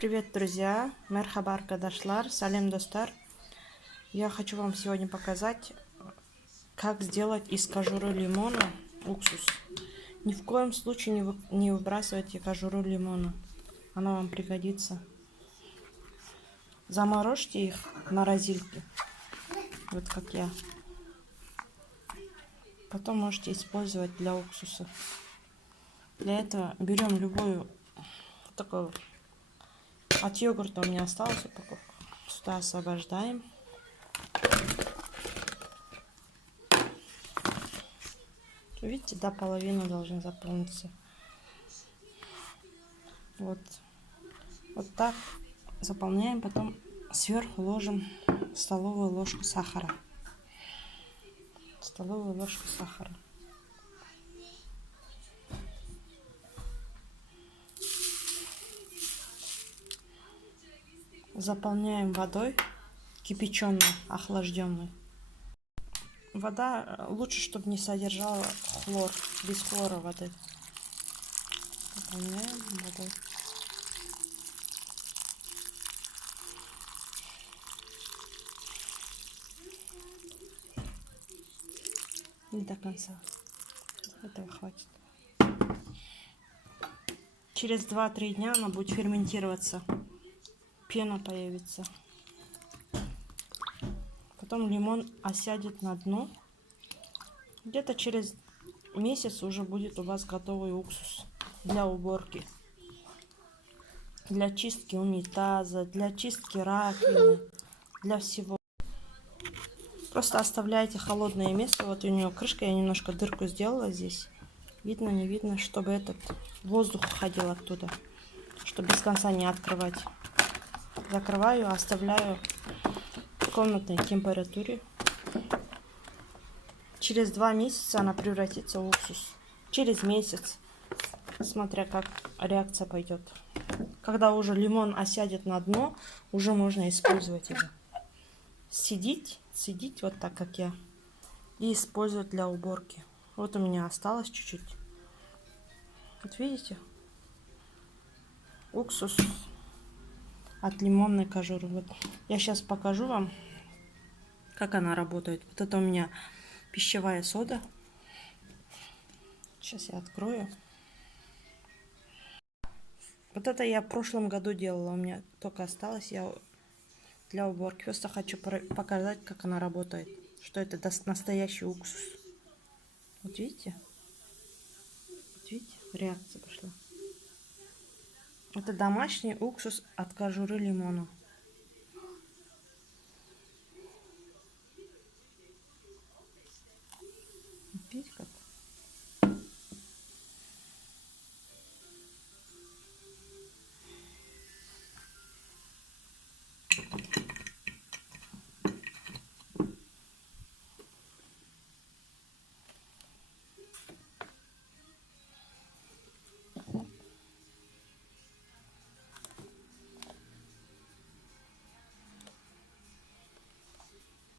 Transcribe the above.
Привет, друзья! Мерхаба аркадашлар, салем достар. Я хочу вам сегодня показать, как сделать из кожуры лимона уксус. Ни в коем случае не выбрасывайте кожуру лимона. Она вам пригодится. Заморожьте их в морозилке, вот как я. Потом можете использовать для уксуса. Для этого берем любую такую. От йогурта у меня осталась упаковка. Сюда освобождаем. Видите, до половины должен заполниться. Вот так заполняем. Потом сверху ложим столовую ложку сахара. Столовую ложку сахара. Заполняем водой кипяченой, охлажденной. Вода лучше, чтобы не содержала хлор, без хлора воды. Заполняем водой. Не до конца. Этого хватит. Через 2-3 дня она будет ферментироваться. Пена появится. Потом лимон осядет на дно. Где-то через месяц уже будет у вас готовый уксус для уборки. Для чистки унитаза, для чистки раковины, для всего. Просто оставляете холодное место. Вот у нее крышка, я немножко дырку сделала здесь. Видно, не видно, чтобы этот воздух ходил оттуда. Чтобы без конца не открывать. Закрываю, оставляю в комнатной температуре. Через 2 месяца она превратится в уксус. Через месяц, смотря как реакция пойдет. Когда уже лимон осядет на дно, уже можно использовать его. Сидеть вот так, как я. И использовать для уборки. Вот у меня осталось чуть-чуть. Вот видите? Уксус от лимонной кожуры. Вот. Я сейчас покажу вам, как она работает. Вот это у меня пищевая сода. Сейчас я открою. Вот это я в прошлом году делала. У меня только осталось я для уборки. Просто хочу показать, как она работает. Что это настоящий уксус. Вот видите? Вот видите? Реакция пошла. Это домашний уксус от кожуры лимона. Видите как?